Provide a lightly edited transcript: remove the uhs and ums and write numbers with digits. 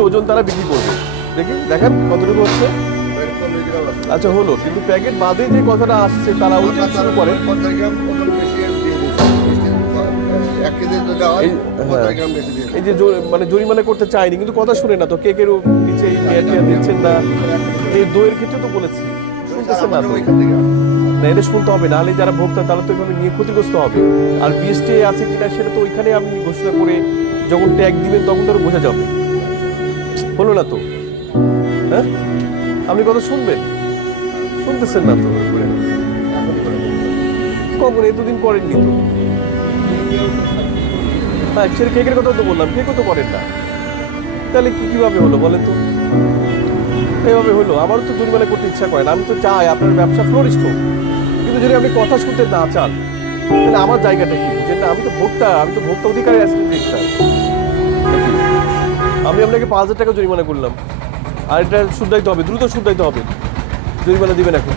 ওজন তারা বিক্রি করবে। দেখি দেখেন কতটুকু হচ্ছে। আচ্ছা হলো, কিন্তু প্যাকেট বাদে যে কথাটা আসছে তারা ওইটা শুরু করে। এই যে মানে জরিমানা করতে চাইনি, কিন্তু কথা শুনে না তো, কেকের নিচে দিচ্ছেন না, এই দইয়ের ক্ষেত্রে তো বলেছি, শুনতেছেন না তো। না, এটা শুনতে হবে, নাহলে যারা ভোক্তা তারা তো এভাবে নিয়ে ক্ষতিগ্রস্ত হবে। আর বিএসটি আছে কিনা সেটা তো ওইখানে আপনি ঘোষণা করে যখন ট্যাগ দিবেন তখন তো বোঝা যাবে। হলো না তো, হ্যাঁ আপনি কথা শুনবেন, শুনতেছেন না তো। কখন এতদিন করেননি তো। হ্যাঁ সে কেকের কথা তো বললাম, কেকও তো করেন না, তাহলে কিভাবে হলো বলেন তো। এভাবে হলো, আমারও তো জরিমানা করতে ইচ্ছা করে না, আমি তো চাই আপনার ব্যবসা ফ্লোরিস্ট হোক, কিন্তু যদি আপনি কথা শুনতে না চান তাহলে আমার জায়গাটা কি বুঝেন না। আমি তো ভোক্তা অধিকারে আছি। আমি আপনাকে 5,000 টাকা জরিমানা করলাম, আর এটা শুধরাইতে হবে, দ্রুত শুধরাইতে হবে, জরিমানা দিবেন এখন।